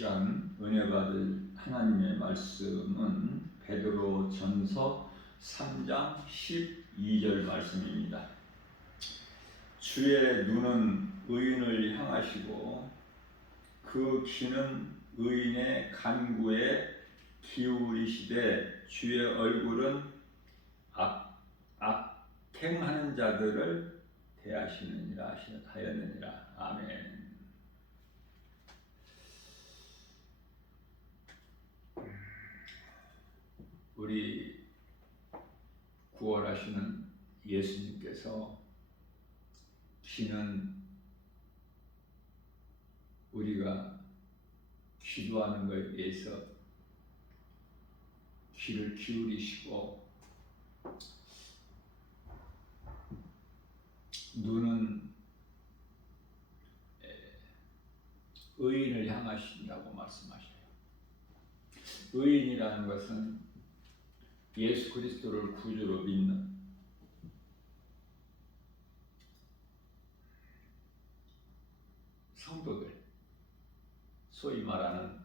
시간 은혜 받을 하나님의 말씀은 베드로전서 3장 12절 말씀입니다. 주의 눈은 의인을 향하시고 그 귀는 의인의 간구에 기울이시되 주의 얼굴은 악행하는 자들을 대하시느니라 하였느니라. 아멘. 우리 구원하시는 예수님께서 귀는 우리가 기도하는 것에 대해서 귀를 기울이시고, 눈은 의인을 향하신다고 말씀하셔요. 의인이라는 것은 예수 그리스도를 구주로 믿는 성도들, 소위 말하는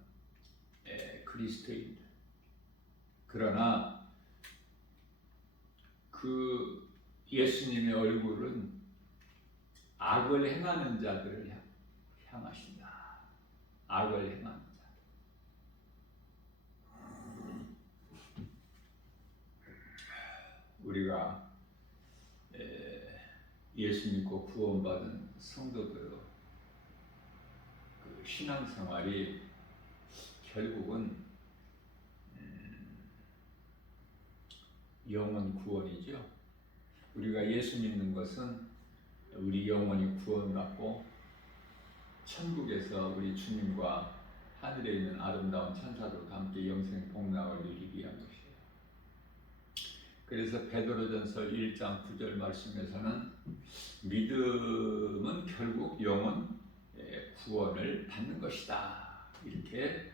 그리스도인들. 그러나 그 예수님의 얼굴은 악을 행하는 자들을 향하신다. 악을 행하는 자. 우리가 예수 믿고 구원받은 성도들의 그 신앙생활이 결국은 영혼 구원이죠. 우리가 예수 믿는 것은 우리 영혼이 구원받고 천국에서 우리 주님과 하늘에 있는 아름다운 천사들과 함께 영생 복락을 누리기 위한 것이에요. 그래서 베드로전서 1장 9절 말씀에서는 믿음은 결국 영혼 구원을 받는 것이다, 이렇게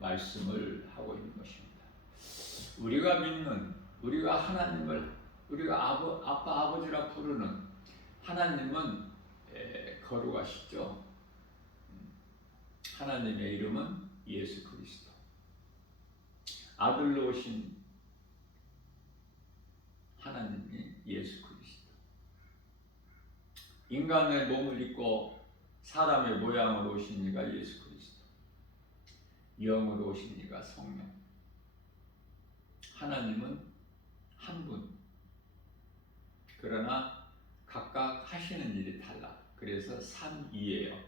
말씀을 하고 있는 것입니다. 우리가 믿는, 우리가 하나님을, 우리가 아빠 아버지라 부르는 하나님은 거룩하시죠. 하나님의 이름은 예수 그리스도, 아들로 오신 하나님이 예수 그리스도, 인간의 몸을 입고 사람의 모양으로 오신 이가 예수 그리스도, 영으로 오신 이가 성령. 하나님은 한 분, 그러나 각각 하시는 일이 달라. 그래서 삼위예요.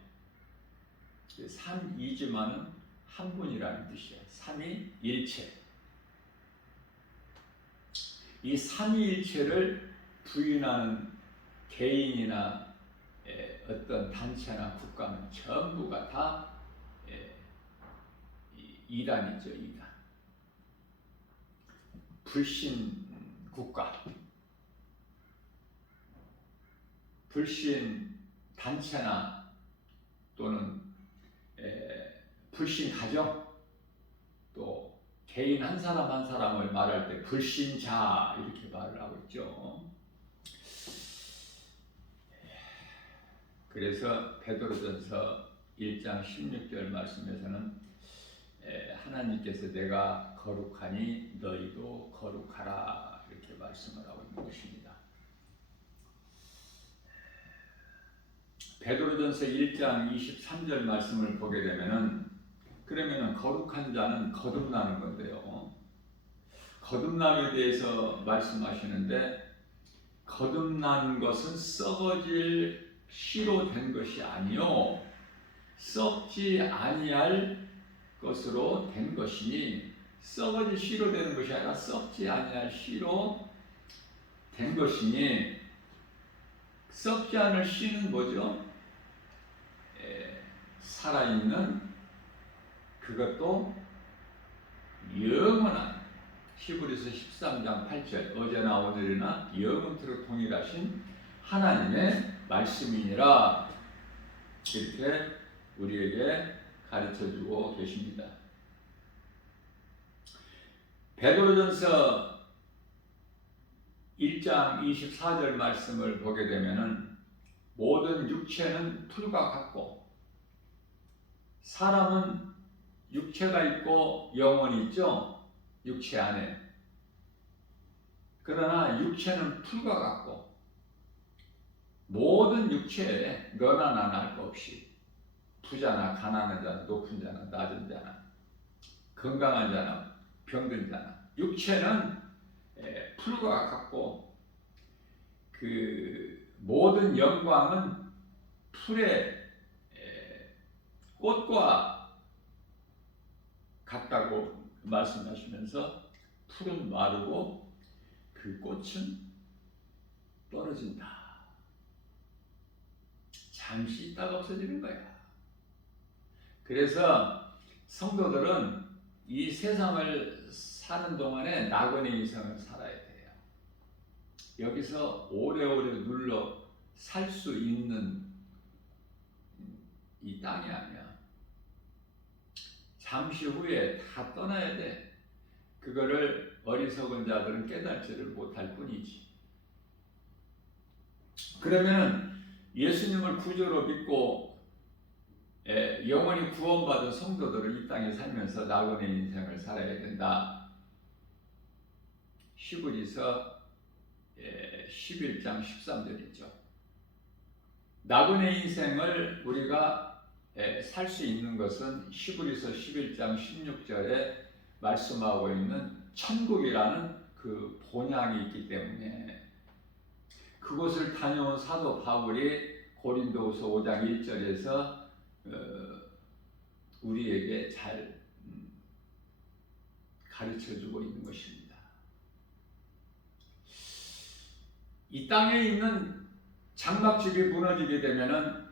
삼위지만은 한 분이라는 뜻이에요. 삼위일체. 이 삼위일체를 부인하는 개인이나 어떤 단체나 국가는 전부가 다 이단이죠. 이단. 불신 국가, 불신 단체나 또는 불신 가정, 또 개인 한 사람 한 사람을 말할 때 불신자 이렇게 말을 하고 있죠. 그래서 베드로전서 1장 16절 말씀에서는 하나님께서 내가 거룩하니 너희도 거룩하라, 이렇게 말씀을 하고 있는 것입니다. 베드로전서 1장 23절 말씀을 보게 되면은, 그러면은 거룩한 자는 거듭나는 건데요. 거듭남에 대해서 말씀하시는데, 거듭난 것은 썩어질 씨로 된 것이 아니요 썩지 아니할 것으로 된 것이니, 썩어질 씨로 되는 것이 아니라 썩지 아니할 씨로 된 것이니, 썩지 않을 씨는 뭐죠? 살아있는, 그것도 영원한, 히브리서 13장 8절 어제나 오늘이나 영원토록 동일하신 하나님의 말씀이니라, 이렇게 우리에게 가르쳐주고 계십니다. 베드로전서 1장 24절 말씀을 보게 되면은, 모든 육체는 풀과 같고 사람은 육체가 있고 영혼이 있죠. 육체 안에. 그러나 육체는 풀과 같고 모든 육체에 너나 나나 할 것 없이 부자나 가난한 자나 높은 자나 낮은 자나 건강한 자나 병든 자나 육체는 풀과 같고 그 모든 영광은 풀의 꽃과 같다고 말씀하시면서 풀은 마르고 그 꽃은 떨어진다. 잠시 있다가 없어지는 거야. 그래서 성도들은 이 세상을 사는 동안에 낙원의 인생을 살아야 돼요. 여기서 오래오래 눌러 살 수 있는 이 땅이 아니야. 잠시 후에 다 떠나야 돼. 그거를 어리석은 자들은 깨닫지를 못할 뿐이지. 그러면 예수님을 구주로 믿고 영원히 구원받은 성도들은 이 땅에 살면서 낙원의 인생을 살아야 된다. 히브리서 11장 13절이죠. 낙원의 인생을 우리가 살 수 있는 것은 히브리서 11장 16절에 말씀하고 있는 천국이라는 그 본향이 있기 때문에 그곳을 다녀온 사도 바울이 고린도후서 5장 1절에서 우리에게 잘 가르쳐주고 있는 것입니다. 이 땅에 있는 장막집이 무너지게 되면은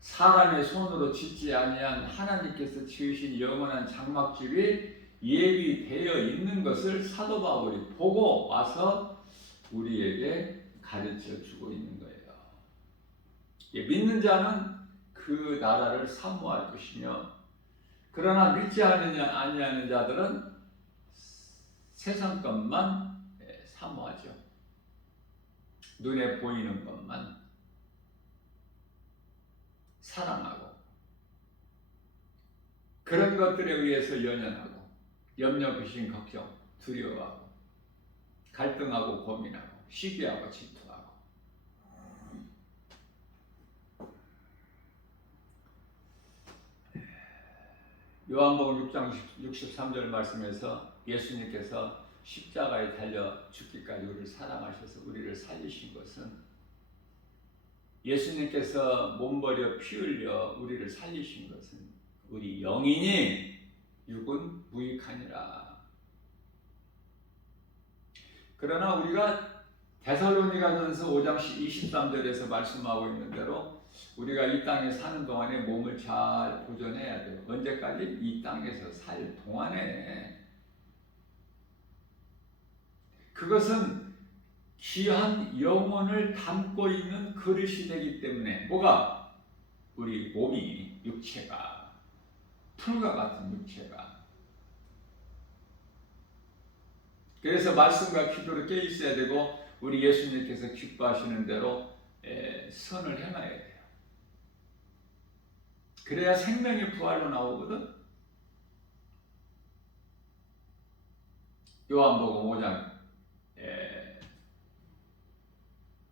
사람의 손으로 짓지 아니한 하나님께서 지으신 영원한 장막집이 예비되어 있는 것을 사도 바울이 보고 와서 우리에게 가르쳐 주고 있는 거예요. 믿는 자는 그 나라를 사모할 것이며 그러나 믿지 아니하는 자들은 세상 것만 사모하죠. 눈에 보이는 것만 사랑하고 그런 것들에 의해서 연연하고 염려, 불신, 걱정, 두려워하고 갈등하고 고민하고 시기하고 질투하고 요한복음 6장 63절 말씀에서 예수님께서 십자가에 달려 죽기까지 우리를 사랑하셔서 우리를 살리신 것은 예수님께서 몸버려 피 흘려 우리를 살리신 것은 우리 영이니 육은 무익하니라. 그러나 우리가 데살로니가전서 5장 23절에서 말씀하고 있는 대로 우리가 이 땅에 사는 동안에 몸을 잘 보존해야 돼요. 언제까지? 이 땅에서 살 동안에. 그것은 귀한 영혼을 담고 있는 그릇이 되기 때문에 뭐가? 우리 몸이, 육체가, 풀과 같은 육체가. 그래서 말씀과 기도를 깨 있어야 되고 우리 예수님께서 기뻐하시는 대로 선을 행해야 돼요. 그래야 생명의 부활로 나오거든. 요한복음 5장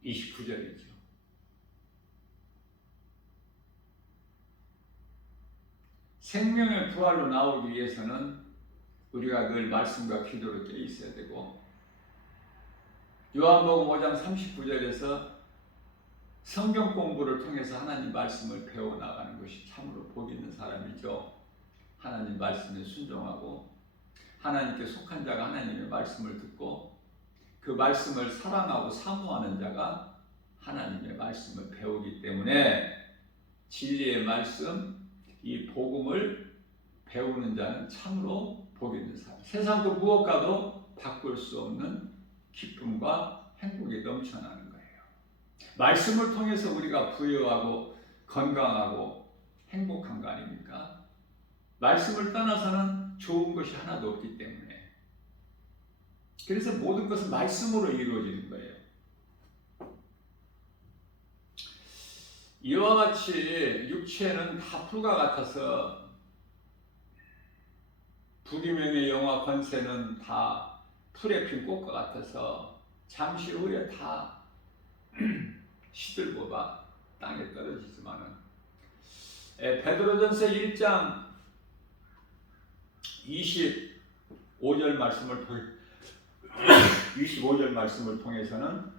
29절이죠. 생명의 부활로 나오기 위해서는 우리가 늘 말씀과 기도로 깨 있어야 되고 요한복음 5장 39절에서 성경 공부를 통해서 하나님 말씀을 배워나가는 것이 참으로 복 있는 사람이죠. 하나님 말씀에 순종하고 하나님께 속한 자가 하나님의 말씀을 듣고 그 말씀을 사랑하고 사모하는 자가 하나님의 말씀을 배우기 때문에 진리의 말씀, 이 복음을 배우는 자는 참으로 복 있는 사람. 세상도 무엇과도 바꿀 수 없는 기쁨과 행복이 넘쳐나는 거예요. 말씀을 통해서 우리가 부유하고 건강하고 행복한 거 아닙니까? 말씀을 떠나서는 좋은 것이 하나도 없기 때문에. 그래서 모든 것은 말씀으로 이루어지는 거예요. 이와 같이 육체는 다 풀과 같아서 부귀명예 영화 권세는 다 풀에 핀 꽃과 같아서 잠시 후에 다 시들고 봐 땅에 떨어지지만은 베드로전서 1장 25절 말씀을 통해서는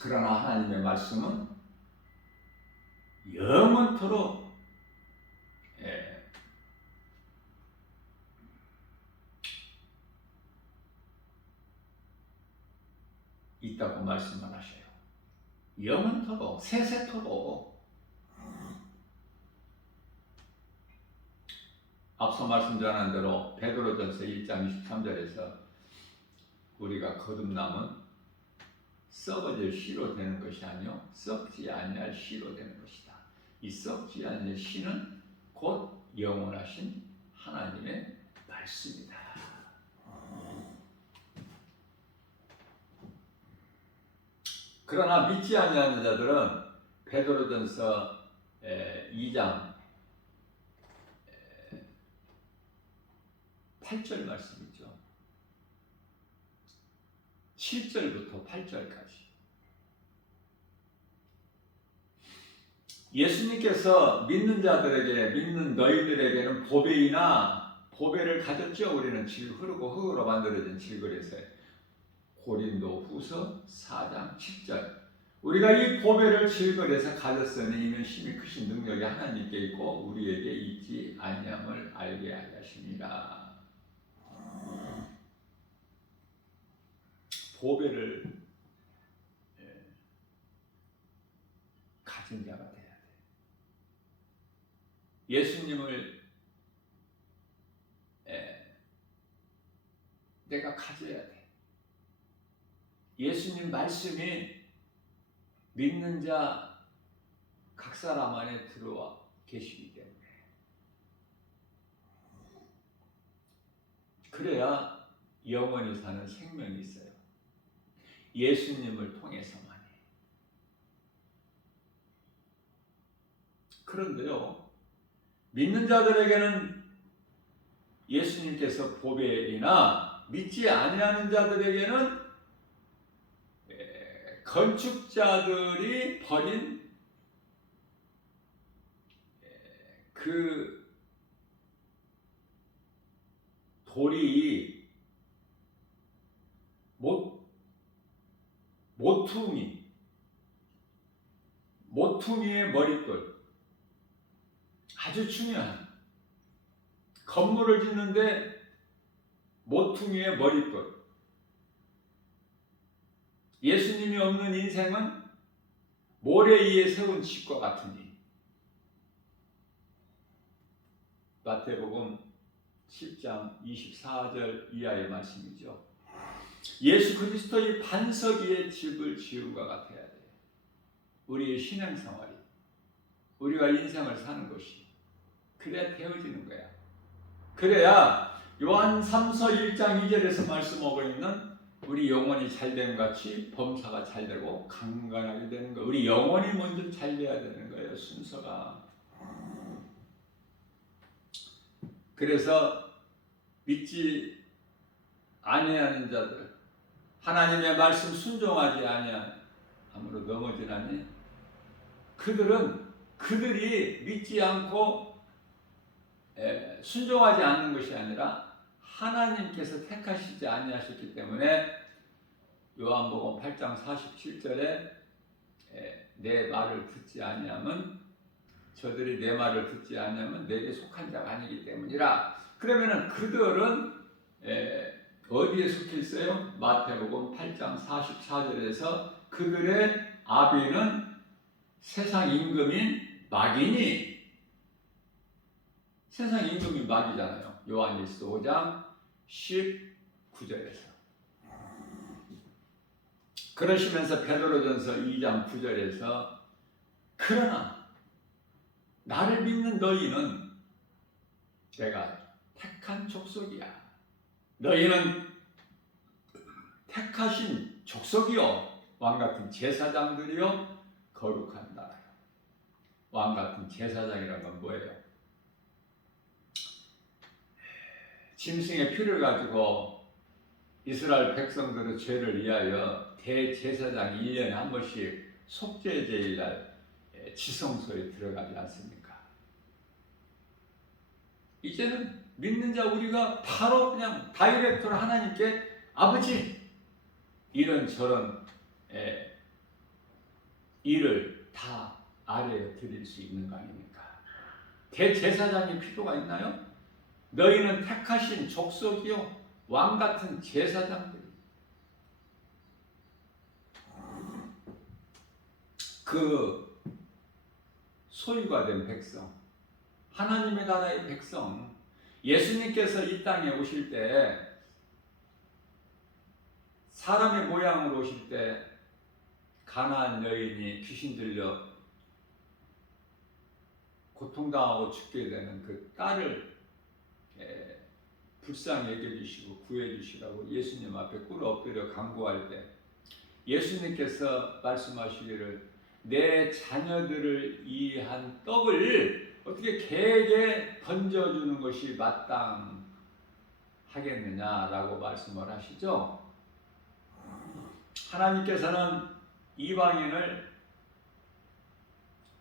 그러나 하나님의 말씀은 영원토록 있다고 말씀을 하셔요. 영원토록 세세토록. 앞서 말씀드린 대로 베드로전서 1장 23절에서 우리가 거듭남은 썩어질 씨로 되는 것이 아니요 썩지 아니할 씨로 되는 것이다. 이 썩지 아니할 씨는 곧 영원하신 하나님의 말씀이다. 그러나 믿지 아니하는 자들은 베드로전서 2장 8절 말씀이죠. 7절부터 8절까지 예수님께서 믿는 자들에게, 믿는 너희들에게는 보배를 가졌죠. 우리는 질 흐르고 흙으로 만들어진 질그릇에. 고린도 후서 4장 7절 우리가 이 보배를 질그릇에 가졌으니 이는 힘이 크신 능력이 하나님께 있고 우리에게 있지 아니함을 알게 하셨습니다. 보배를 가진 자가 돼야 돼. 예수님을 내가 가져야 돼. 예수님 말씀이 믿는 자 각 사람 안에 들어와 계시기 때문에 그래야 영원히 사는 생명이 있어요. 예수님을 통해서만이. 그런데요, 믿는 자들에게는 예수님께서 보배이나 믿지 아니하는 자들에게는 건축자들이 버린 그 돌이 모퉁이의 머릿돌, 아주 중요한 건물을 짓는데 모퉁이의 머릿돌. 예수님이 없는 인생은 모래 위에 세운 집과 같으니. 마태복음 10장 24절 이하의 말씀이죠. 예수 그리스도의 반석 위에 집을 지은 것 같아야 돼. 우리의 신앙생활이, 우리가 인생을 사는 것이 그래야 되어지는 거야. 그래야 요한 3서 1장 2절에서 말씀하고 있는 우리 영혼이 잘됨 같이 범사가 잘되고 강건하게 되는 거예요. 우리 영혼이 먼저 잘돼야 되는 거예요. 순서가. 그래서 믿지 아니하는 자들, 하나님의 말씀 순종하지 아니함으로 넘어지나니 그들이 믿지 않고 순종하지 않는 것이 아니라 하나님께서 택하시지 아니하셨기 때문에 요한복음 8장 47절에 내 말을 듣지 아니하면 저들이 내 말을 듣지 아니하면 내게 속한 자가 아니기 때문이라. 그러면은 그들은 어디에 속해 있어요? 마태복음 8장 44절에서 그들의 아비는 세상 임금인 마귀니. 세상 임금인 마귀잖아요. 요한일서 5장 19절에서. 그러시면서 베드로전서 2장 9절에서 그러나 나를 믿는 너희는 내가 택한 족속이야. 너희는 택하신 족속이요 왕같은 제사장들이요 거룩한 나라요. 왕같은 제사장이라는 건 뭐예요? 짐승의 피를 가지고 이스라엘 백성들의 죄를 위하여 대제사장이 1년에 한 번씩 속죄제일날 지성소에 들어가지 않습니까? 이제는 믿는 자 우리가 바로 그냥 다이렉트로 하나님께 아버지 이런저런 일을 다 아뢰어 드릴 수 있는 거 아닙니까? 대제사장이 필요가 있나요? 너희는 택하신 족속이요 왕같은 제사장들이 그 소유가 된 백성, 하나님의 나라의 백성, 예수님께서 이 땅에 오실 때 사람의 모양으로 오실 때 가나안 여인이 귀신 들려 고통당하고 죽게 되는 그 딸을 불쌍히 여겨주시고 구해주시라고 예수님 앞에 꿇어 엎드려 간구할 때 예수님께서 말씀하시기를 내 자녀들을 위한 떡을 어떻게 개에게 던져주는 것이 마땅하겠느냐라고 말씀을 하시죠. 하나님께서는 이방인을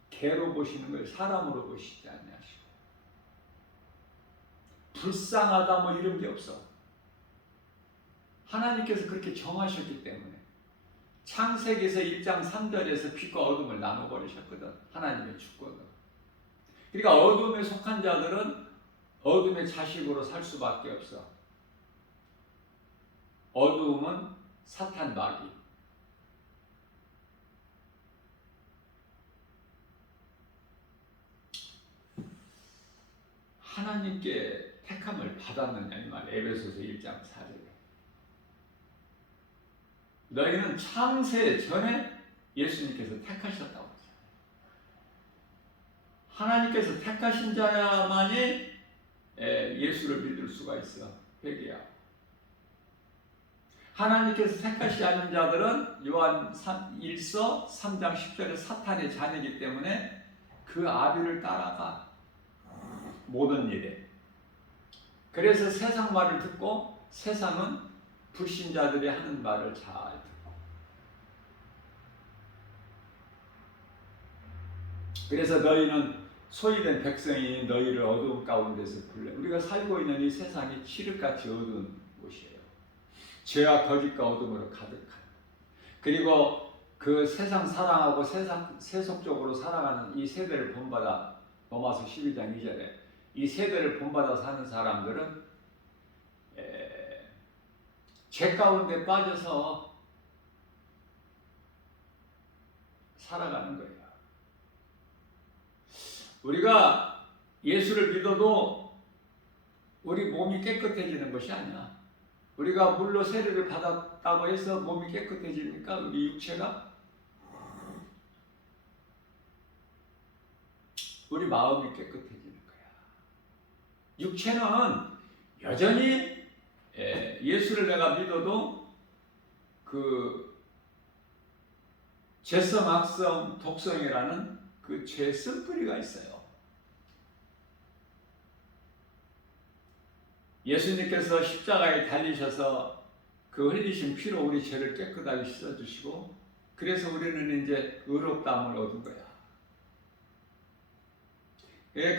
개로 보시는 걸 사람으로 보시지 아니하시고 불쌍하다 뭐 이런 게 없어. 하나님께서 그렇게 정하셨기 때문에 창세기에서 1장 3절에서 빛과 어둠을 나눠버리셨거든. 하나님의 주권으로. 그러니까 어둠에 속한 자들은 어둠의 자식으로 살 수밖에 없어. 어둠은 사탄 마귀. 하나님께 택함을 받았느냐 이 말. 에베소서 1장 4절에 너희는 창세 전에 예수님께서 택하셨다고 하잖아요. 하나님께서 택하신 자야만이 예수를 믿을 수가 있어. 회개야. 하나님께서 택하시지 않는 자들은 요한 1서 3장 10절에 사탄의 자녀이기 때문에 그 아비를 따라가 모든 일에. 그래서 세상 말을 듣고 세상은 불신자들이 하는 말을 잘 듣고. 그래서 너희는 소유된 백성이 너희를 어두운 가운데서 불러. 우리가 살고 있는 이 세상이 칠흑같이 어두운 곳이에요. 죄와 거짓과 어둠으로 가득한. 그리고 그 세상 사랑하고 세속적으로 살아가는 이 세대를 본받아 로마서 12장 2절에 이 세대를 본받아 사는 사람들은 죄 가운데 빠져서 살아가는 거예요. 우리가 예수를 믿어도 우리 몸이 깨끗해지는 것이 아니야. 우리가 물로 세례를 받았다고 해서 몸이 깨끗해집니까? 우리 육체가? 우리 마음이 깨끗해지는 거야. 육체는 여전히 예수를 내가 믿어도 그 죄성, 악성, 독성이라는 그 죄의 쓴뿌리가 있어요. 예수님께서 십자가에 달리셔서 그 흘리신 피로 우리 죄를 깨끗하게 씻어주시고 그래서 우리는 이제 의롭다함을 얻은 거야.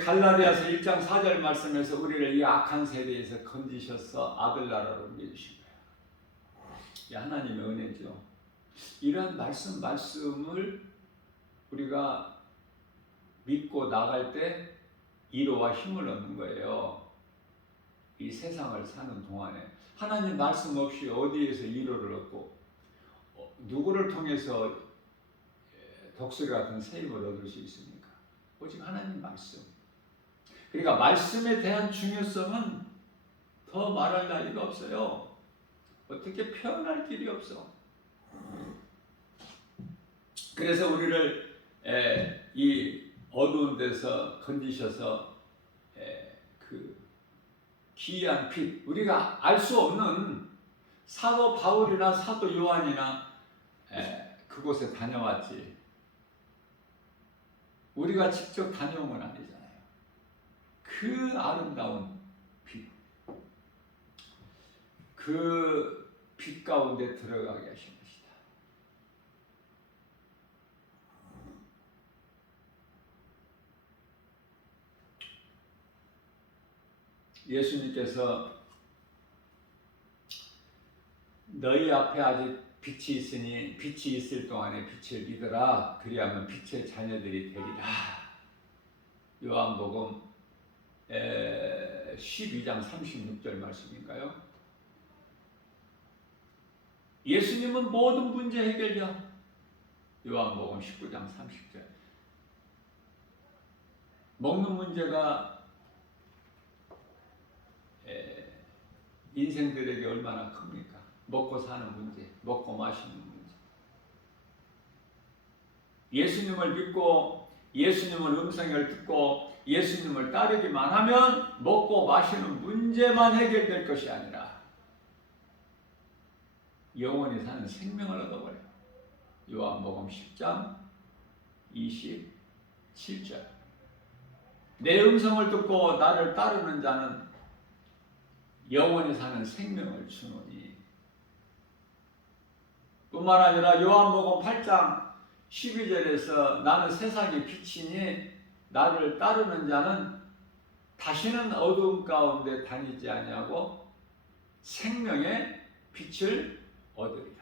갈라디아서 1장 4절 말씀에서 우리를 이 악한 세대에서 건지셔서 아들나라로 옮겨주신 거야. 하나님의 은혜죠. 이러한 말씀을 우리가 믿고 나갈 때 위로와 힘을 얻는 거예요. 이 세상을 사는 동안에 하나님 말씀 없이 어디에서 위로를 얻고 누구를 통해서 독수리 같은 새 힘을 얻을 수 있습니까? 오직 하나님 말씀. 그러니까 말씀에 대한 중요성은 더 말할 나위가 없어요. 어떻게 표현할 길이 없어. 그래서 우리를 이 어두운 데서 건지셔서 그 기이한 빛, 우리가 알 수 없는 사도 바울이나 사도 요한이나 그곳에 다녀왔지. 우리가 직접 다녀온 건 아니잖아요. 그 아름다운 빛, 그 빛 가운데 들어가게 하신 것이다. 예수님께서 너희 앞에 아직 빛이 있으니 빛이 있을 동안에 빛을 믿어라. 그리하면 빛의 자녀들이 되리라. 요한복음 12장 36절 말씀인가요? 예수님은 모든 문제 해결자. 요한복음 19장 30절. 먹는 문제가 인생들에게 얼마나 큽니까? 먹고 사는 문제, 먹고 마시는 문제. 예수님을 믿고 예수님의 음성을 듣고 예수님을 따르기만 하면 먹고 마시는 문제만 해결될 것이 아니라 영원히 사는 생명을 얻어버려요. 요한복음 10장 27절. 내 음성을 듣고 나를 따르는 자는 영원히 사는 생명을 주노니. 뿐만 아니라 요한복음 8장 12절에서 나는 세상의 빛이니 나를 따르는 자는 다시는 어두움 가운데 다니지 아니하고 생명의 빛을 얻으리라.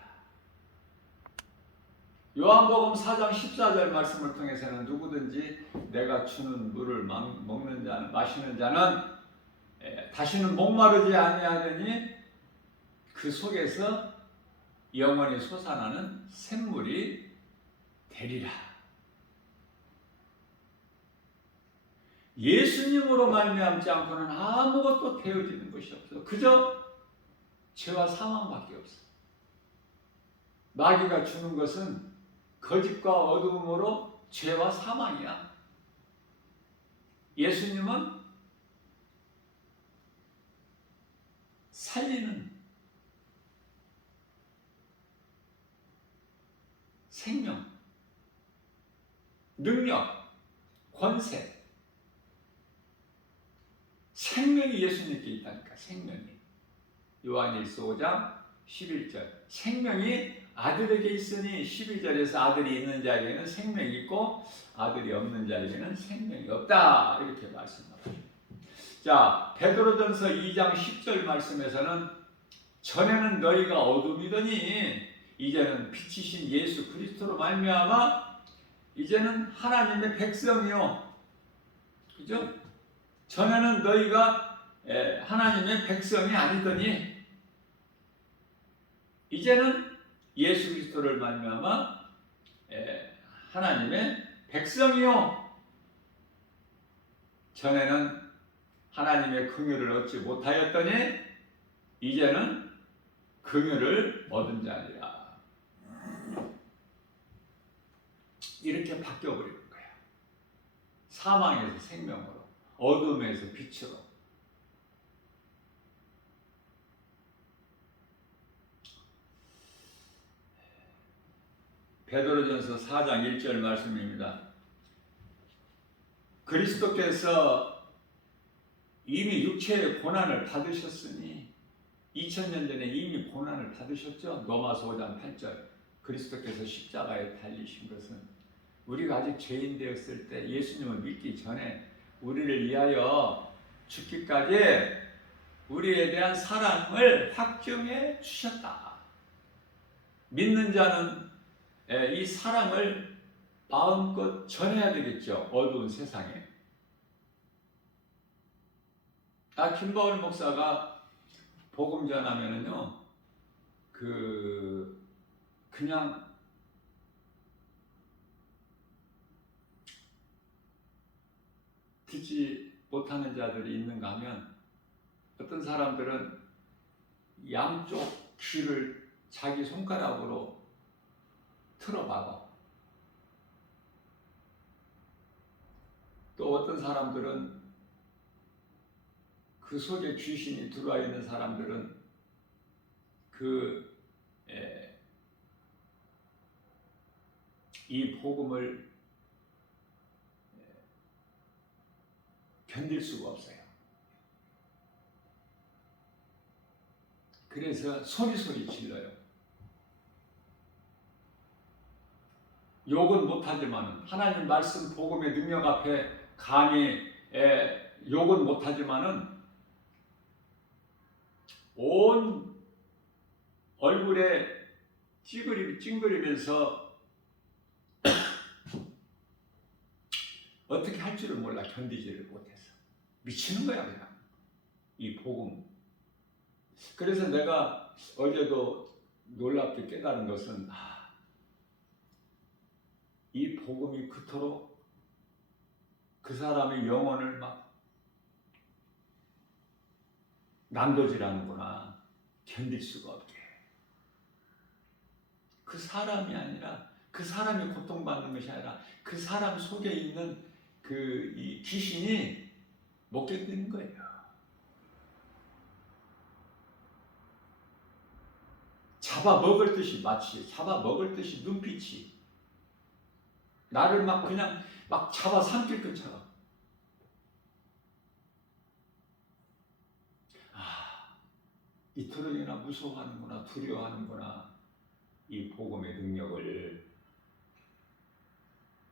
요한복음 4장 14절 말씀을 통해서는 누구든지 내가 주는 물을 먹는 자는 마시는 자는 다시는 목마르지 아니하더니 그 속에서 영원히 솟아나는 샘물이 되리라. 예수님으로 말미암지 않고는 아무것도 되어지는 것이 없어. 그저 죄와 사망밖에 없어. 마귀가 주는 것은 거짓과 어두움으로 죄와 사망이야. 예수님은 살리는 생명, 능력, 권세, 생명이 예수님께 있다니까. 생명이. 요한일서 5장 11절. 생명이 아들에게 있으니 12절에서 아들이 있는 자에게는 생명이 있고 아들이 없는 자에게는 생명이 없다. 이렇게 말씀합니다. 자, 베드로전서 2장 10절 말씀에서는 전에는 너희가 어둠이더니 이제는 빛이신 예수 그리스도로 말미암아 이제는 하나님의 백성이요. 그죠? 전에는 너희가 하나님의 백성이 아니더니 이제는 예수 그리스도를 말미암아 하나님의 백성이요. 전에는 하나님의 긍휼을 얻지 못하였더니 이제는 긍휼을 얻은 자니라. 이렇게 바뀌어버리는 거야. 사망에서 생명으로, 어둠에서 빛으로. 베드로전서 4장 1절 말씀입니다. 그리스도께서 이미 육체의 고난을 받으셨으니 2000년 전에 이미 고난을 받으셨죠. 로마서 5장 8절. 그리스도께서 십자가에 달리신 것은 우리가 아직 죄인 되었을 때 예수님을 믿기 전에 우리를 위하여 죽기까지 우리에 대한 사랑을 확증해 주셨다. 믿는 자는 이 사랑을 마음껏 전해야 되겠죠. 어두운 세상에. 김바울 목사가 복음 전하면은요, 그냥 듣지 못하는 자들이 있는가 하면 어떤 사람들은 양쪽 귀를 자기 손가락으로 틀어박아. 또 어떤 사람들은 그 속에 귀신이 들어와 있는 사람들은 이 복음을 견딜 수가 없어요. 그래서 소리 질러요. 욕은 못하지만 하나님 말씀 복음의 능력 앞에 감히 욕은 못하지만은 온 얼굴에 찡그리면서 어떻게 할 줄을 몰라. 견디지를 못해서 미치는 거야 그냥 이 복음. 그래서 내가 어제도 놀랍게 깨달은 것은 이 복음이 그토록 그 사람의 영혼을 막 난도질하는구나. 견딜 수가 없게. 그 사람이 아니라 그 사람이 고통받는 것이 아니라 그 사람 속에 있는 이 귀신이 못 견디는 거예요. 잡아먹을 듯이 마치 잡아먹을 듯이 눈빛이 나를 막 그냥 막 잡아 삼킬 것처럼. 이토록이나 무서워하는구나, 두려워하는구나. 이 복음의 능력을,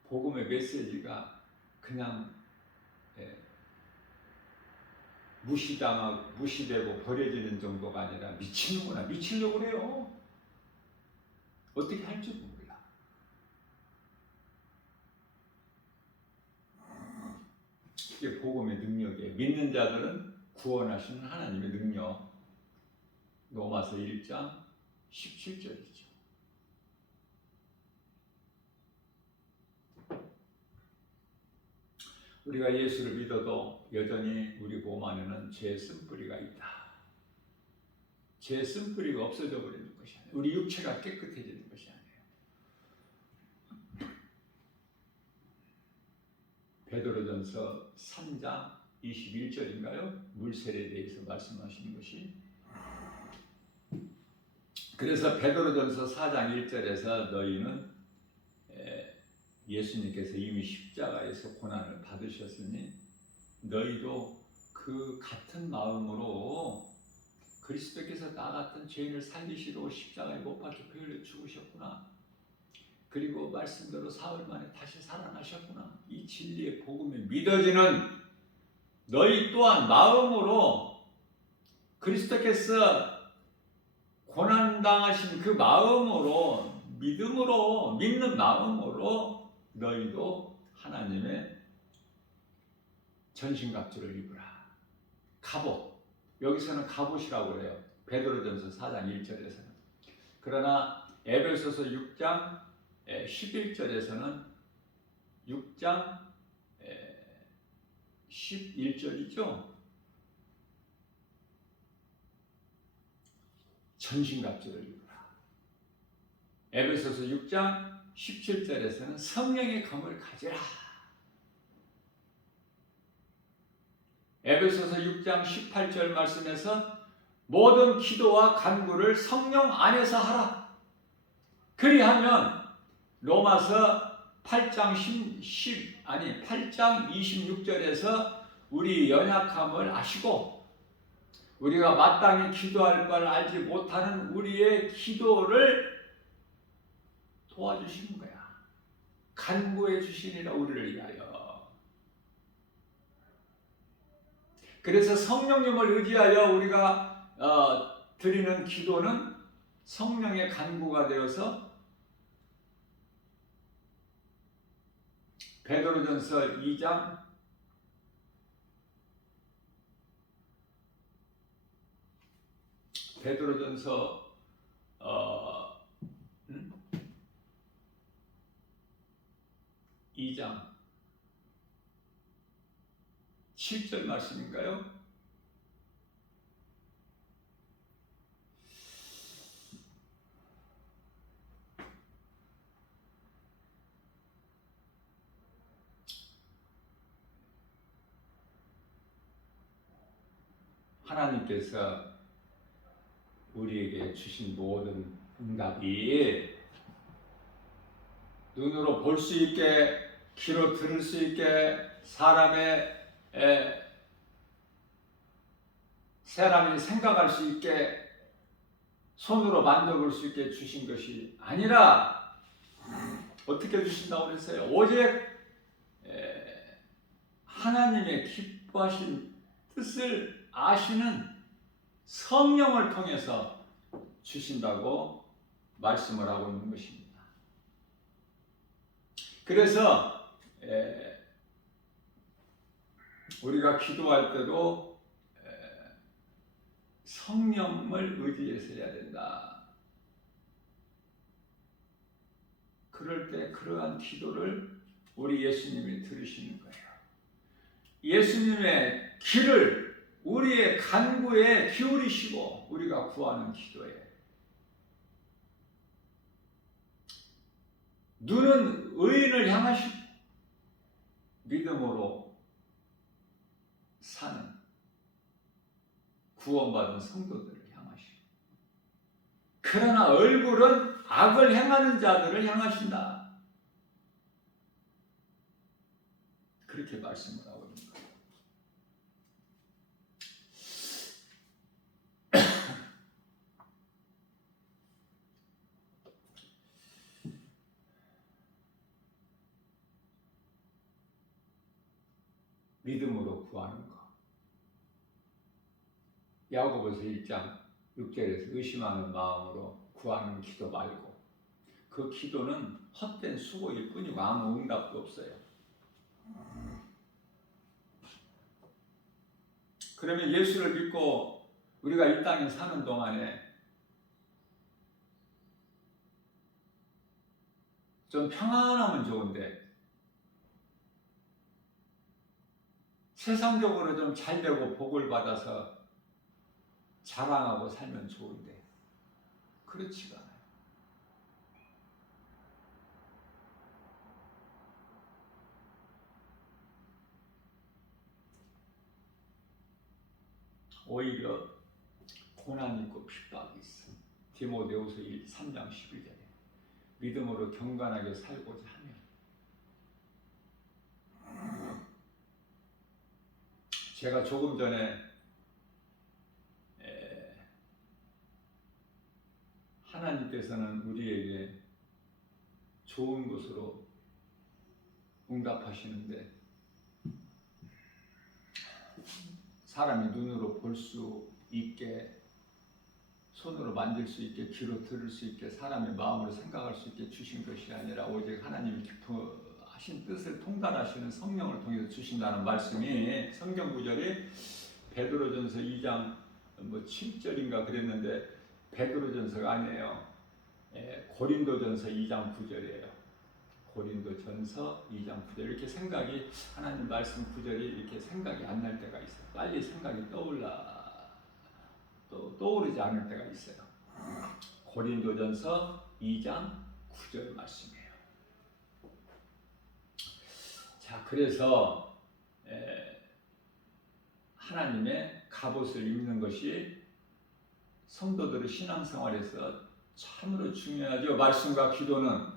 복음의 메시지가 그냥 무시되고 버려지는 정도가 아니라 미치는구나. 미치려고 그래요. 어떻게 할 줄 몰라. 이게 복음의 능력이에요. 믿는 자들은 구원하시는 하나님의 능력. 로마서 1장 17절이죠. 우리가 예수를 믿어도 여전히 우리 몸 안에는 죄의 쓴뿌리가 있다. 죄의 쓴뿌리가 없어져 버리는 것이 아니에요. 우리 육체가 깨끗해지는 것이 아니에요. 베드로전서 3장 21절인가요? 물세례에 대해서 말씀하시는 것이. 그래서 베드로전서 4장 1절에서 너희는 예수님께서 이미 십자가에서 고난을 받으셨으니 너희도 그 같은 마음으로 그리스도께서 나 같은 죄인을 살리시러 십자가에 못 박혀 피 흘려 죽으셨구나. 그리고 말씀대로 사흘 만에 다시 살아나셨구나. 이 진리의 복음이 믿어지는 너희 또한 마음으로 그리스도께서 고난당하신 그 마음으로 믿음으로 믿는 마음으로 너희도 하나님의 전신갑주를 입으라. 갑옷. 여기서는 갑옷이라고 해요. 베드로전서 4장 1절에서는. 그러나 에베소서 6장 11절에서는 6장 11절이죠. 전신갑주를 입으라. 에베소서 6장 17절에서는 성령의 검을 가지라. 에베소서 6장 18절 말씀에서 모든 기도와 간구를 성령 안에서 하라. 그리하면 로마서 8장 26절에서 우리 연약함을 아시고 우리가 마땅히 기도할 걸 알지 못하는 우리의 기도를 도와주시는 거야. 간구해 주시리라 우리를 위하여. 그래서 성령님을 의지하여 우리가 드리는 기도는 성령의 간구가 되어서 베드로전서 2장 2장 7절 말씀인가요? 하나님께서 우리에게 주신 모든 응답이 눈으로 볼 수 있게, 귀로 들을 수 있게, 사람이 생각할 수 있게 손으로 만져볼 수 있게 주신 것이 아니라 어떻게 주신다고 그랬어요? 오직 하나님의 기뻐하신 뜻을 아시는 성령을 통해서 주신다고 말씀을 하고 있는 것입니다. 그래서 우리가 기도할 때도 성령을 의지해서 해야 된다. 그럴 때 그러한 기도를 우리 예수님이 들으시는 거예요. 예수님의 귀를 우리의 간구에 기울이시고 우리가 구하는 기도에 눈은 의인을 향하시고 믿음으로 사는 구원받은 성도들을 향하시고 그러나 얼굴은 악을 행하는 자들을 향하신다. 그렇게 말씀을 하고 있는 거예요. 믿음으로 구하는 것. 야고보서 1장 6절에서 의심하는 마음으로 구하는 기도 말고 그 기도는 헛된 수고일 뿐이고 아무 응답도 없어요. 그러면 예수를 믿고 우리가 이 땅에 사는 동안에 좀 평안하면 좋은데 세상적으로 좀 잘되고 복을 받아서 자랑하고 살면 좋은데 그렇지가 않아요. 오히려 고난이 있고 핍박이 있어. 디모데후서 3장 11절에 믿음으로 경건하게 살고자 하면 제가 조금 전에 하나님께서는 우리에게 좋은 것으로 응답하시는데 사람이 눈으로 볼 수 있게 손으로 만질 수 있게 귀로 들을 수 있게 사람의 마음으로 생각할 수 있게 주신 것이 아니라 오직 하나님이 기뻐하신 뜻을 통달하시는 성령을 통해서 주신다는 말씀이 성경 구절이 베드로전서 2장 7절인가 그랬는데 베드로전서가 아니에요. 고린도전서 2장 9절이에요. 고린도전서 2장 9절 이렇게 생각이 하나님 말씀 구절이 이렇게 생각이 안 날 때가 있어요. 빨리 생각이 떠오르지 않을 때가 있어요. 고린도전서 2장 9절 말씀이에요. 자, 그래서 하나님의 갑옷을 입는 것이 성도들의 신앙생활에서 참으로 중요하죠. 말씀과 기도는.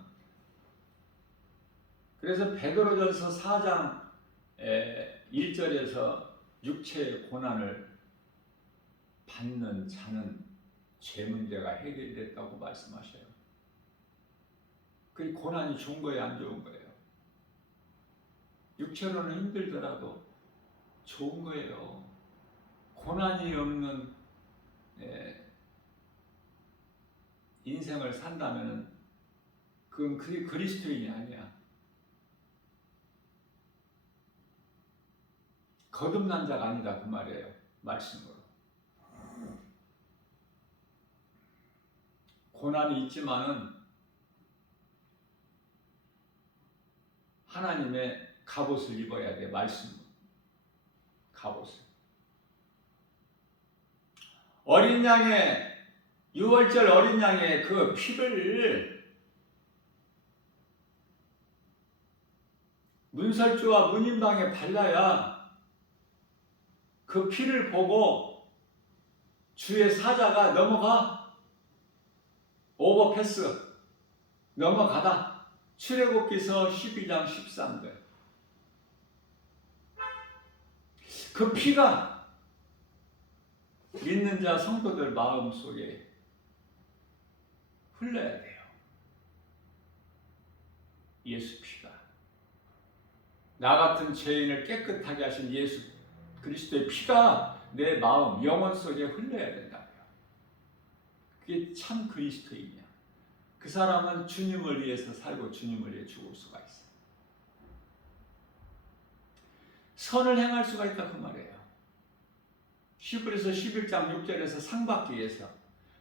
그래서 베드로전서 4장 1절에서 육체의 고난을 받는 자는 죄 문제가 해결됐다고 말씀하셔요. 그 고난이 좋은 거예요, 안 좋은 거예요? 육체로는 힘들더라도 좋은 거예요. 고난이 없는 인생을 산다면 그건 그리스도인이 아니야. 거듭난 자가 아니다 그 말이에요. 말씀으로. 고난이 있지만은 하나님의 갑옷을 입어야 돼. 말씀 갑옷을. 어린 양의 6월절 어린 양의 그 피를 문설주와 문인방에 발라야 그 피를 보고 주의 사자가 넘어가 오버패스 넘어가다. 출애굽기서 12장 13절. 그 피가 믿는 자 성도들 마음속에 흘러야 돼요. 예수 피가. 나 같은 죄인을 깨끗하게 하신 예수 그리스도의 피가 내 마음, 영혼 속에 흘러야 된다고요. 그게 참 그리스도인이야. 그 사람은 주님을 위해서 살고 주님을 위해 죽을 수가 있어요. 선을 행할 수가 있다 그 말이에요. 히브리서 11장 6절에서 상 받기 위해서,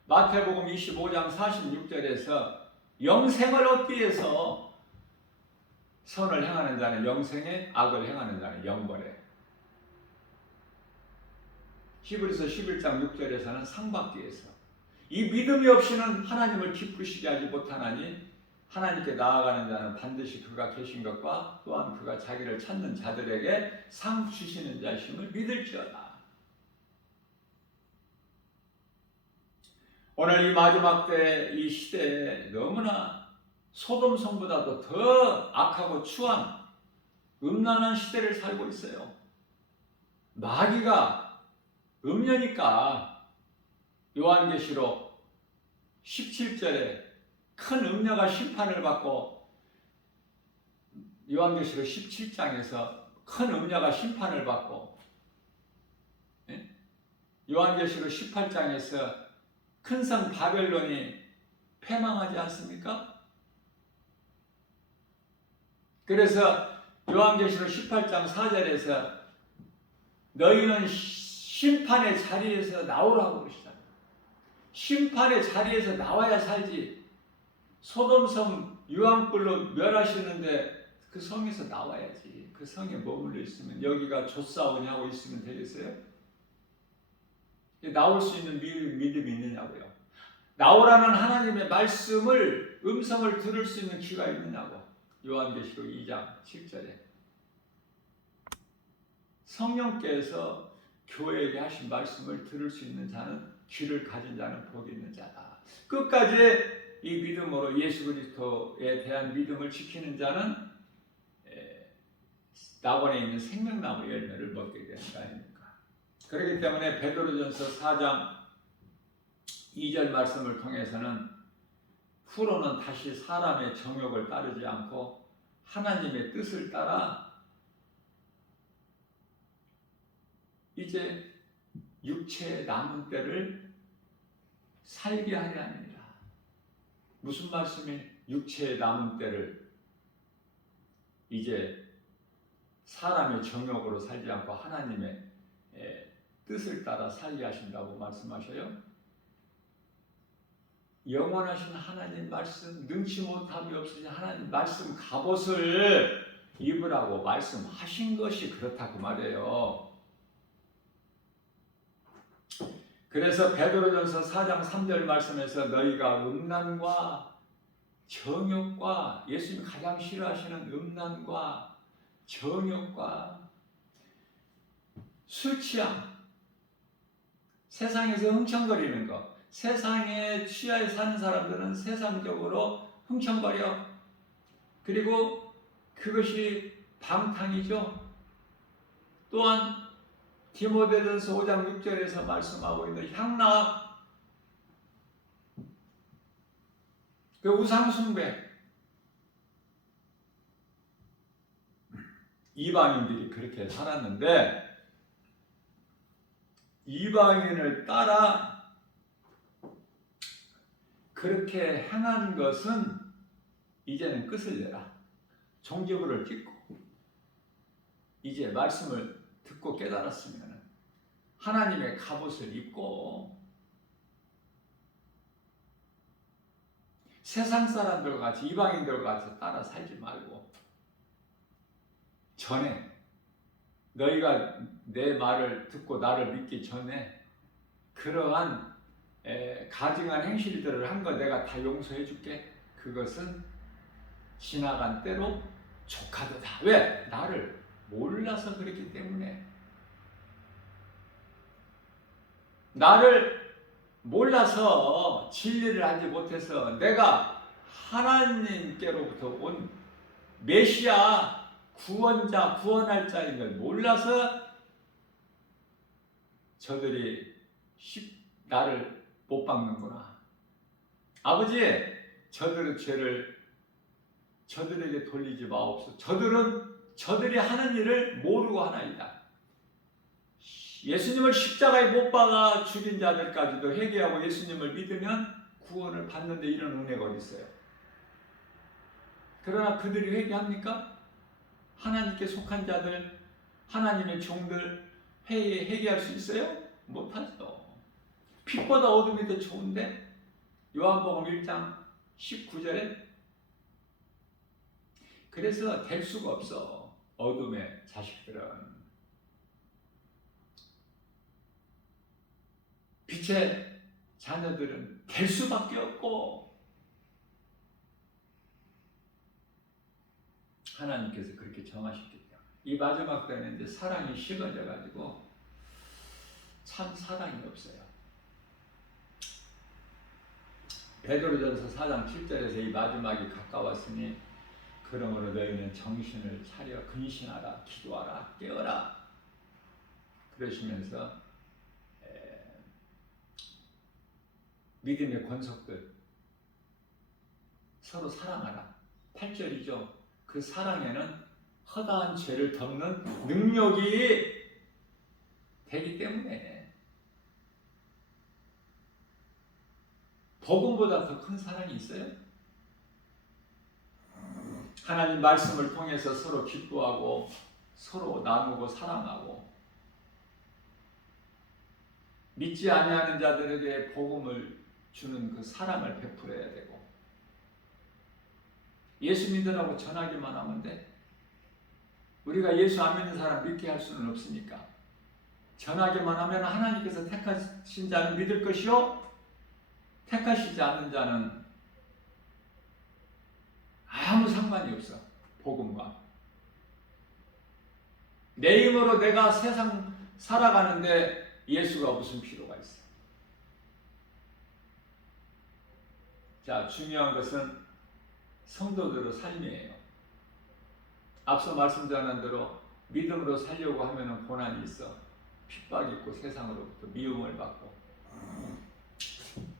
마태복음 25장 46절에서 영생을 얻기 위해서 선을 행하는 자는 영생에, 악을 행하는 자는 영벌에. 히브리서 11장 6절에서는 상 받기 위해서. 이 믿음이 없이는 하나님을 기쁘시게 하지 못하나니 하나님께 나아가는 자는 반드시 그가 계신 것과 또한 그가 자기를 찾는 자들에게 상 주시는 자심을 믿을지어다. 오늘 이 마지막 때 이 시대에 너무나 소돔성보다도 더 악하고 추한 음란한 시대를 살고 있어요. 마귀가 음녀니까 요한계시록 17절에 큰 음녀가 심판을 받고, 요한계시록 17장에서 큰 음녀가 심판을 받고, 요한계시록 18장에서 큰 성 바벨론이 패망하지 않습니까? 그래서 요한계시록 18장 4절에서 너희는 심판의 자리에서 나오라고 그러시잖아요. 심판의 자리에서 나와야 살지. 소돔성 유황불로 멸하시는데 그 성에서 나와야지. 그 성에 머물러 있으면, 여기가 조싸우니 하고 있으면 되겠어요? 나올 수 있는 믿음이 있느냐고요. 나오라는 하나님의 말씀을, 음성을 들을 수 있는 귀가 있느냐고. 요한계시록 2장 7절에 성령께서 교회에게 하신 말씀을 들을 수 있는 자는, 귀를 가진 자는 복이 있는 자다. 끝까지 이 믿음으로 예수 그리스도에 대한 믿음을 지키는 자는 낙원에 있는 생명나무 열매를 먹게 되는 거 아닙니까? 그렇기 때문에 베드로전서 4장 2절 말씀을 통해서는 후로는 다시 사람의 정욕을 따르지 않고 하나님의 뜻을 따라 이제 육체의 남은 때를 살게 하려 합니다. 무슨 말씀이? 육체의 남은 때를 이제 사람의 정욕으로 살지 않고 하나님의 뜻을 따라 살게 하신다고 말씀하셔요. 영원하신 하나님 말씀, 능치 못함이 없으신 하나님 말씀 갑옷을 입으라고 말씀하신 것이 그렇다고 말해요. 그래서 베드로전서 4장 3절 말씀에서 너희가 음란과 정욕과, 예수님이 가장 싫어하시는 음란과 정욕과 술 취함, 세상에서 흥청거리는 것, 세상에 취하에 사는 사람들은 세상적으로 흥청거려. 그리고 그것이 방탕이죠. 또한 디모데전서 5장 6절에서 말씀하고 있는 향락, 그 우상숭배, 이방인들이 그렇게 살았는데 이방인을 따라 그렇게 행한 것은 이제는 끝을 내라. 종지부를 찍고 이제 말씀을 듣고 깨달았으면 하나님의 갑옷을 입고 세상 사람들과 같이, 이방인들과 같이 따라 살지 말고 전에, 너희가 내 말을 듣고 나를 믿기 전에 그러한 가증한 행실들을 한 거 내가 다 용서해 줄게. 그것은 지나간 때로 족하도다. 왜? 나를 몰라서 그렇기 때문에. 나를 몰라서 진리를 알지 못해서, 내가 하나님께로부터 온 메시아, 구원자, 구원할 자인 걸 몰라서 저들이 나를 못 박는구나. 아버지, 저들의 죄를 저들에게 돌리지 마옵소서. 저들이 하는 일을 모르고 하나이다. 예수님을 십자가에 못 박아 죽인 자들까지도 회개하고 예수님을 믿으면 구원을 받는데 이런 은혜가 어디 있어요? 그러나 그들이 회개합니까? 하나님께 속한 자들, 하나님의 종들 회개할 수 있어요? 못하죠. 빛보다 어둠이 더 좋은데 요한복음 1장 19절에 그래서 될 수가 없어. 어둠의 자식들은 빛의 자녀들은 될 수밖에 없고 하나님께서 그렇게 정하셨기 때문에 이 마지막 때는 이제 사랑이 식어져 가지고 참 사랑이 없어요. 베드로전서 4장 7절에서 이 마지막이 가까웠으니 그러므로 너희는 정신을 차려 근신하라, 기도하라, 깨어라 그러시면서 믿음의 권속들 서로 사랑하라. 8절이죠. 그 사랑에는 허다한 죄를 덮는 능력이 되기 때문에 복음보다 더 큰 사랑이 있어요? 하나님 말씀을 통해서 서로 기뻐하고 서로 나누고 사랑하고 믿지 아니하는 자들에게 복음을 주는 그 사랑을 베풀어야 되고 예수 믿으라고 전하기만 하면 돼. 우리가 예수 안 믿는 사람 믿게 할 수는 없으니까 전하기만 하면 하나님께서 택하신 자는 믿을 것이요 택하시지 않는 자는 아무 상관이 없어. 복음과 내 힘으로 내가 세상 살아가는데 예수가 무슨 필요가 있어. 자, 중요한 것은 성도들의 삶이에요. 앞서 말씀드린 대로 믿음으로 살려고 하면 고난이 있어. 핍박이 있고 세상으로부터 미움을 받고.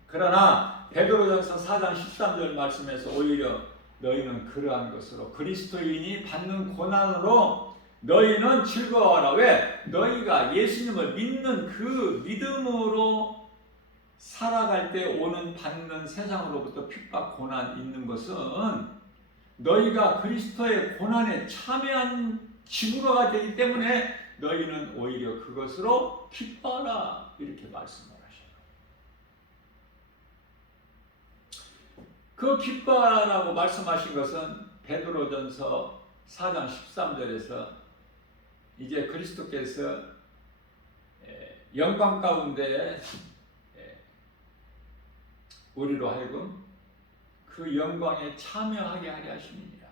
그러나 베드로전서 4장 13절 말씀에서 오히려 너희는 그러한 것으로 그리스도인이 받는 고난으로 너희는 즐거워하라. 왜? 너희가 예수님을 믿는 그 믿음으로 살아갈 때 오는 받는 세상으로부터 핍박 고난 있는 것은 너희가 그리스도의 고난에 참여한 증거가 되기 때문에 너희는 오히려 그것으로 기뻐하라 이렇게 말씀을 하셔요. 그 기뻐하라고 말씀하신 것은 베드로전서 4장 13절에서 이제 그리스도께서 영광 가운데 우리로 하여금 그 영광에 참여하게 하려 하심이니라.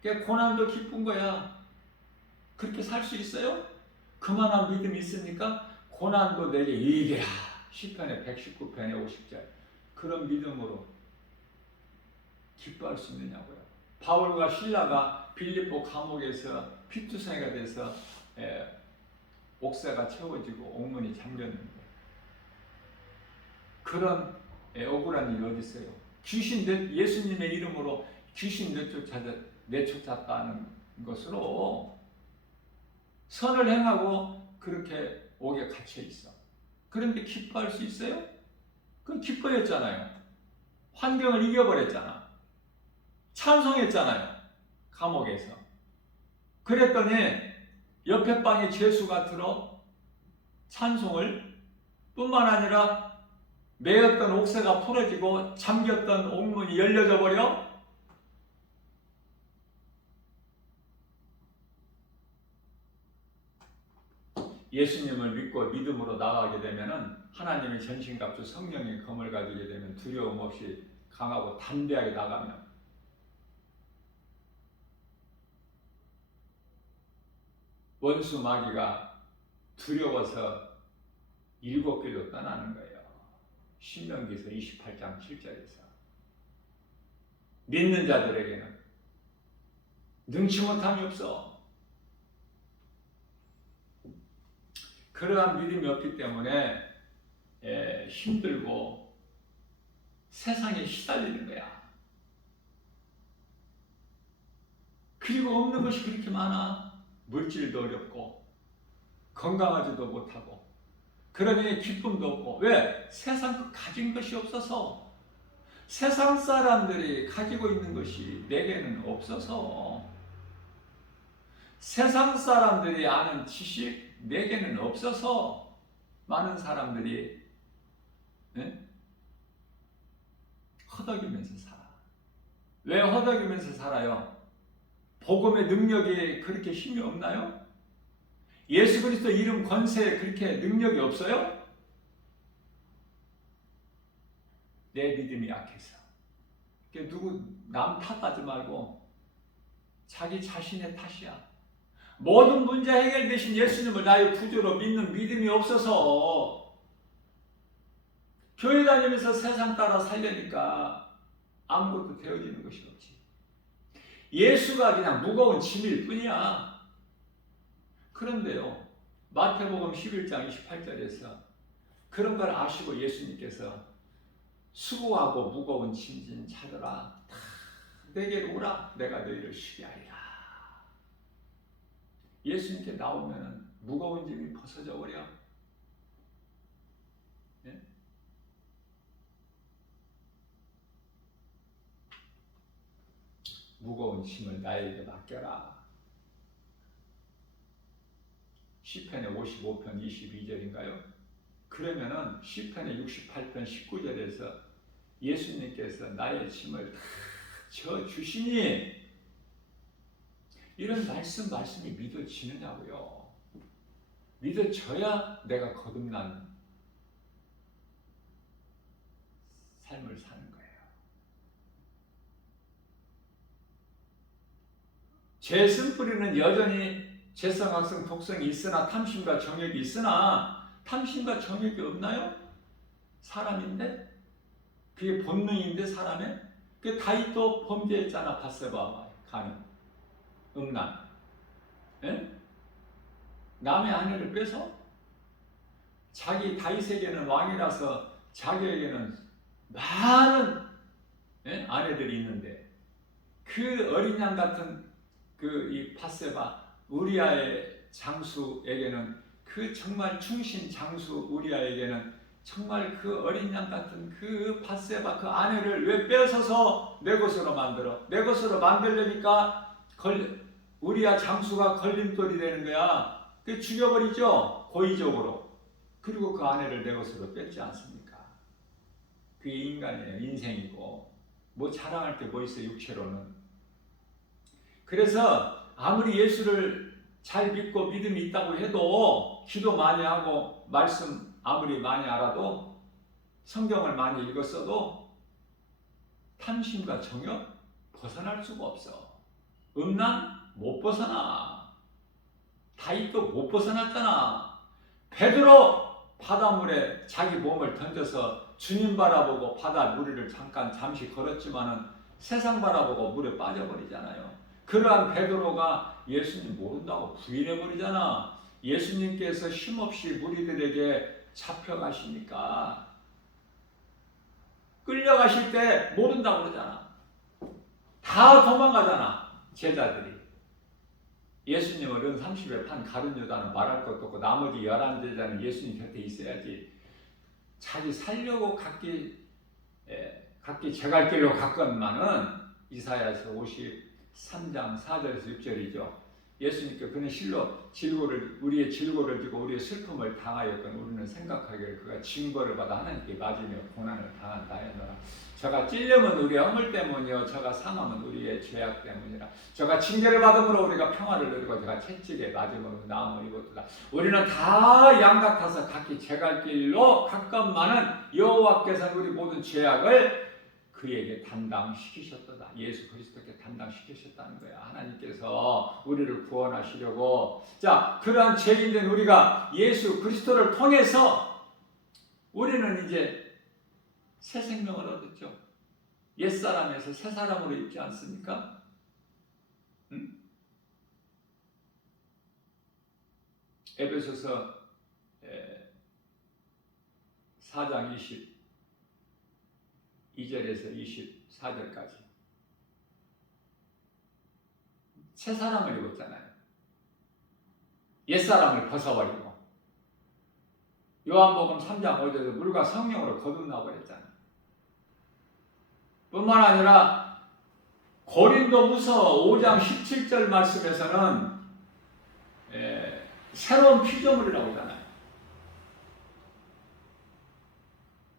그러니까 고난도 기쁜 거야. 그렇게 살 수 있어요? 그만한 믿음이 있으니까 고난도 내게 이기라. 시편의 119편의 50절 그런 믿음으로 기뻐할 수 있느냐고요. 바울과 실라가 빌립보 감옥에서 피투성이가 돼서 옥새가 채워지고 옥문이 잠겼는데 그런 억울한 일이 어디 있어요? 예수님의 이름으로 귀신 내쫓았다는 것으로 선을 행하고 그렇게 옥에 갇혀 있어. 그런데 기뻐할 수 있어요? 그건 기뻐했잖아요. 환경을 이겨버렸잖아. 찬송했잖아요. 감옥에서. 그랬더니 옆에 방에 죄수가 들어 찬송을 뿐만 아니라 매였던 옥새가 풀어지고 잠겼던 옥문이 열려져 버려. 예수님을 믿고 믿음으로 나가게 되면은 하나님의 전신갑주 성령의 검을 가지게 되면 두려움 없이 강하고 담대하게 나가면 원수 마귀가 두려워서 7길로 떠나는 거예요. 신명기서 28장 7절에서 믿는 자들에게는 능치 못함이 없어. 그러한 믿음이 없기 때문에 힘들고 세상에 시달리는 거야. 그리고 없는 것이 그렇게 많아. 물질도 어렵고 건강하지도 못하고 그러니 기쁨도 없고. 왜? 세상 가진 것이 없어서. 세상 사람들이 가지고 있는 것이 내게는 없어서. 세상 사람들이 아는 지식 내게는 없어서 많은 사람들이 허덕이면서 살아. 왜 허덕이면서 살아요? 복음의 능력이 그렇게 힘이 없나요? 예수 그리스도 이름 권세에 그렇게 능력이 없어요? 내 믿음이 약해서. 누구 남 탓하지 말고 자기 자신의 탓이야. 모든 문제 해결 대신 예수님을 나의 구주로 믿는 믿음이 없어서 교회 다니면서 세상 따라 살려니까 아무것도 되어지는 것이 없지. 예수가 그냥 무거운 짐일 뿐이야. 그런데요, 마태복음 11장 28절에서 그런 걸 아시고 예수님께서 수고하고 무거운 짐진 자들아 다 내게로 오라, 내가 너희를 쉬게 하리라. 예수님께 나오면 무거운 짐이 벗어져 버려. 예? 무거운 짐을 나에게 맡겨라. 시편의 55편 22절인가요? 그러면은 시편의 68편 19절에서 예수님께서 나의 짐을 다 져주시니 이런 말씀이 믿어지느냐고요. 믿어져야 내가 거듭난 삶을 사는 거예요. 죄 쓴뿌리는 여전히 죄성악성 독성이 있으나 탐심과 정욕이 있으나 탐심과 정욕이 없나요? 사람인데? 그게 본능인데 사람의? 그 다윗도 범죄했잖아. 밧세바와 가는 음란. 예? 남의 아내를 빼서 자기 다윗에게는 왕이라서 자기에게는 많은 아내들이 있는데 그 어린 양 같은 이 밧세바 우리아의 장수에게는 그 정말 충신 장수 우리아에게는 정말 그 어린 양 같은 그 밧세바 그 아내를 왜 빼앗아서 내 것으로 만들어? 내 것으로 만들려니까 우리아 장수가 걸림돌이 되는 거야. 그 죽여버리죠. 고의적으로. 그리고 그 아내를 내 것으로 뺐지 않습니까? 그게 인간이에요. 인생이고 뭐 자랑할 게 뭐 있어 육체로는. 그래서 아무리 예수를 잘 믿고 믿음이 있다고 해도 기도 많이 하고 말씀 아무리 많이 알아도 성경을 많이 읽었어도 탐심과 정욕 벗어날 수가 없어. 음란 못 벗어나. 다윗도 못 벗어났잖아. 베드로 바닷물에 자기 몸을 던져서 주님 바라보고 바다 물을 잠시 걸었지만은 세상 바라보고 물에 빠져버리잖아요. 그러한 베드로가 예수님 모른다고 부인해버리잖아. 예수님께서 힘없이 무리들에게 잡혀가시니까 끌려가실 때 모른다고 그러잖아. 다 도망가잖아. 제자들이. 예수님을 은 30에 판 가룟 유다는 말할 것도 없고 나머지 11제자는 예수님 곁에 있어야지. 자기 살려고 각기 제갈 길로 갔건만은 이사야서 53장 4절에서 6절이죠. 예수님께 그는 실로 우리의 질고를 지고 우리의 슬픔을 당하였건 우리는 생각하기를 그가 징벌을 받아 하나님께 맞으며 고난을 당한다 하였노라. 저가 찔림은 우리의 허물 때문이요 저가 상함은 우리의 죄악 때문이라. 저가 징계를 받음으로 우리가 평화를 누리고 저가 채찍에 맞음으로 나음을 입었도다. 우리는 다 양 같아서 각기 제갈 길로 갔건만은 여호와께서는 우리 모든 죄악을 그에게 담당시키셨다. 예수 그리스도께 담당시키셨다는 거야. 하나님께서 우리를 구원하시려고. 자, 그러한 죄인된 우리가 예수 그리스도를 통해서 우리는 이제 새 생명을 얻었죠. 옛사람에서 새 사람으로 있지 않습니까? 응? 에베소서 4장 2절에서 24절까지 새 사람을 입었잖아요. 옛사람을 벗어버리고 요한복음 3장 5절에서 물과 성령으로 거듭나 버렸잖아요. 뿐만 아니라 고린도후서 5장 17절 말씀에서는 새로운 피조물이라고 하잖아요.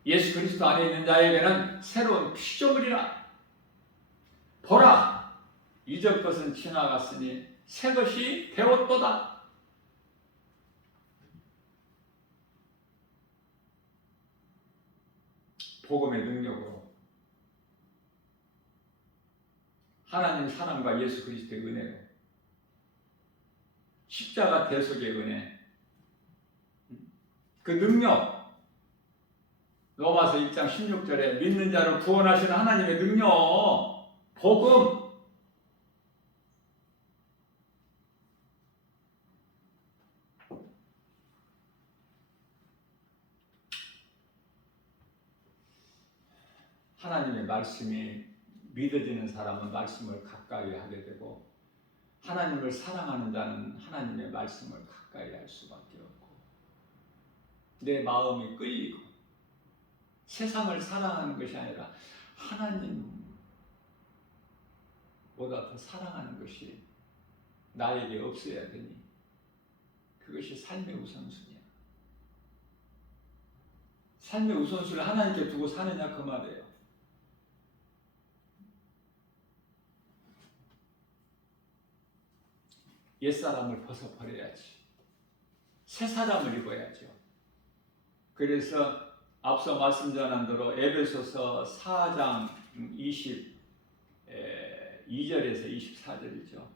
예수 그리스도 안에 있는 자에게는 새로운 피조물이라. 보라, 이전 것은 지나갔으니 새 것이 되었도다. 복음의 능력으로 하나님 사랑과 예수 그리스도의 은혜로 십자가 대속의 은혜, 그 능력, 로마서 1장 16절에 믿는 자를 구원하시는 하나님의 능력, 복음, 하나님의 말씀이 믿어지는 사람은 말씀을 가까이 하게 되고, 하나님을 사랑하는 자는 하나님의 말씀을 가까이 할 수밖에 없고, 내 마음이 끌리고 세상을 사랑하는 것이 아니라 하나님보다 더 사랑하는 것이 나에게 없어야 되니 그것이 삶의 우선순위야. 삶의 우선순위를 하나님께 두고 사느냐 그 말이에요. 옛사람을 벗어버려야지. 새 사람을 입어야죠. 그래서 앞서 말씀 전한 대로 에베소서 4장 22절에서 24절이죠.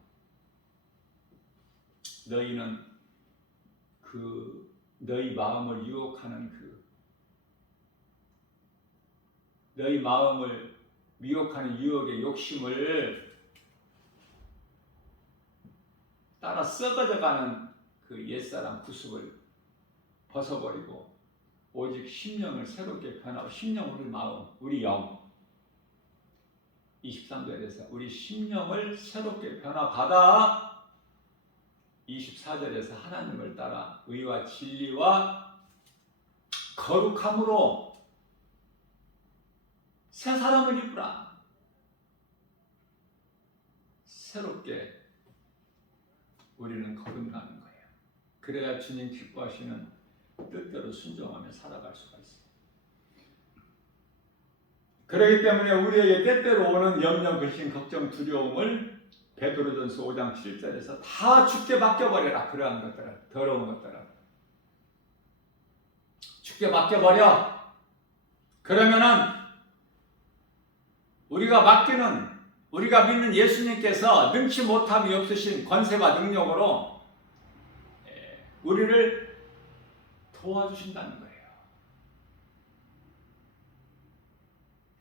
너희는 너희 마음을 유혹하는 너희 마음을 미혹하는 유혹의 욕심을 따라 썩어져가는 그 옛사람 구습을 벗어버리고 오직 심령을 새롭게 변하고, 심령, 우리 마음, 우리 영, 23절에서 우리 심령을 새롭게 변화받아 24절에서 하나님을 따라 의와 진리와 거룩함으로 새 사람을 입으라. 새롭게 우리는 거듭나는 거예요. 그래야 주님 기뻐하시는 뜻대로 순종하며 살아갈 수가 있어요. 그렇기 때문에 우리에게 때때로 오는 염려, 근심, 걱정, 두려움을 베드로전서 5장 7절에서 다 주께 맡겨버려라. 그러한 것들은, 더러운 것들은 주께 맡겨버려. 그러면은 우리가 믿는 예수님께서 능치 못함이 없으신 권세와 능력으로 우리를 도와주신다는 거예요.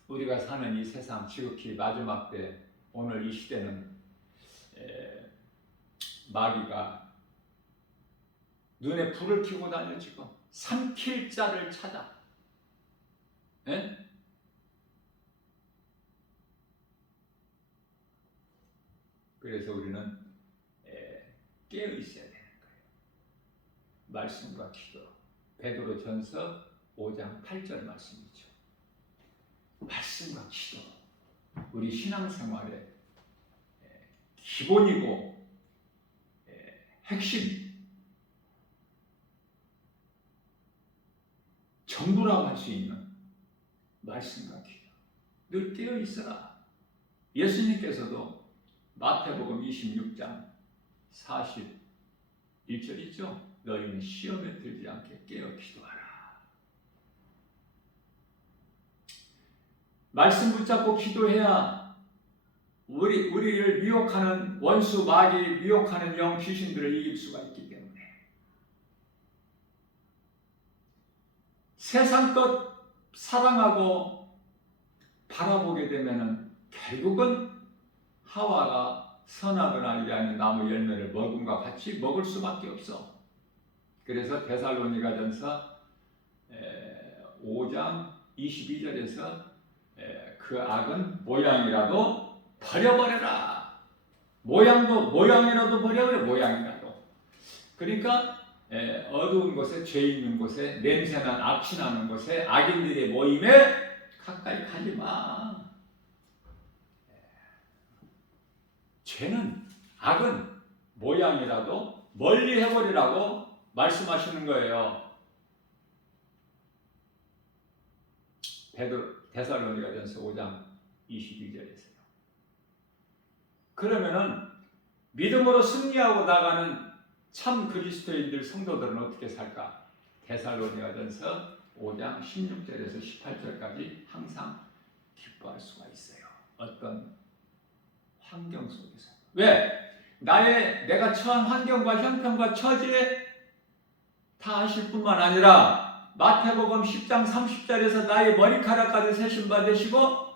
우리가 사는 이 세상, 지극히 마지막 때, 오늘 이 시대는 마귀가 눈에 불을 켜고 다녀. 지금 삼킬 자를 찾아. 예? 그래서 우리는 깨어 있어야 되는 거예요. 말씀과 기도. 베드로전서 5장 8절 말씀이죠. 말씀과 기도, 우리 신앙생활의 기본이고 핵심, 전부라고 할 수 있는 말씀과 기도. 늘 깨어 있어라. 예수님께서도 마태복음 26장 41절 있죠. 너희는 시험에 들지 않게 깨어 기도하라. 말씀 붙잡고 기도해야 우리를 미혹하는 원수, 마귀, 미혹하는 영, 귀신들을 이길 수가 있기 때문에. 세상 것 사랑하고 바라보게 되면은 결국은 하와가 선악을 알게 하는 나무 열매를 먹음과 같이 먹을 수밖에 없어. 그래서 데살로니가전서 5장 22절에서 그 악은 모양이라도 버려버려라. 모양이라도 버려버려. 모양이라도. 그러니까 어두운 곳에, 죄 있는 곳에, 냄새난 악취 나는 곳에, 악인들의 모임에 가까이 가지 마. 죄는, 악은 모양이라도 멀리 해버리라고 말씀하시는 거예요. 데살로니가전서 5장 22절에서요. 그러면은 믿음으로 승리하고 나가는 참 그리스도인들 성도들은 어떻게 살까? 데살로니가전서 5장 16절에서 18절까지 항상 기뻐할 수가 있어요. 어떤 환경 속에서. 왜? 내가 처한 환경과 형편과 처지에 다 아실 뿐만 아니라 마태복음 10장 30절에서 나의 머리카락까지 세신 바 되시고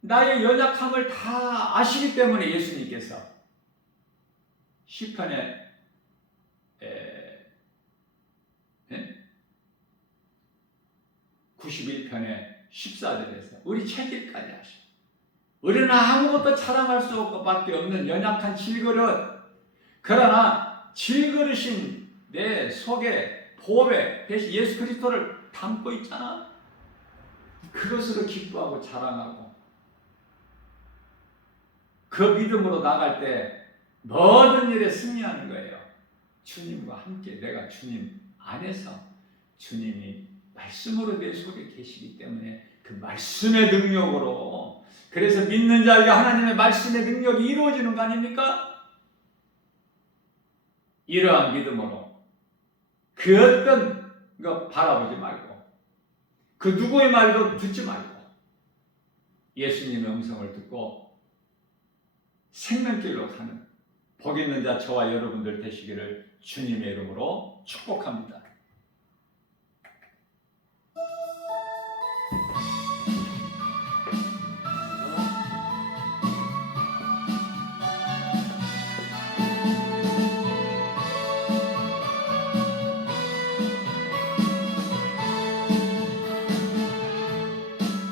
나의 연약함을 다 아시기 때문에 예수님께서 시편에 91편에 14절에서 우리 체질까지 아시고 우리는 아무것도 자랑할 수 밖에 없는 연약한 질그릇, 그러나 질그릇인 내 속에 보배 대신 예수 그리스도를 담고 있잖아. 그것으로 기뻐하고 자랑하고 그 믿음으로 나갈 때 모든 일에 승리하는 거예요. 주님과 함께 내가 주님 안에서 주님이 말씀으로 내 속에 계시기 때문에 그 말씀의 능력으로, 그래서 믿는 자에게 하나님의 말씀의 능력이 이루어지는 거 아닙니까? 이러한 믿음으로 그 어떤 거 바라보지 말고 그 누구의 말도 듣지 말고 예수님의 음성을 듣고 생명길로 가는 복 있는 자 저와 여러분들 되시기를 주님의 이름으로 축복합니다.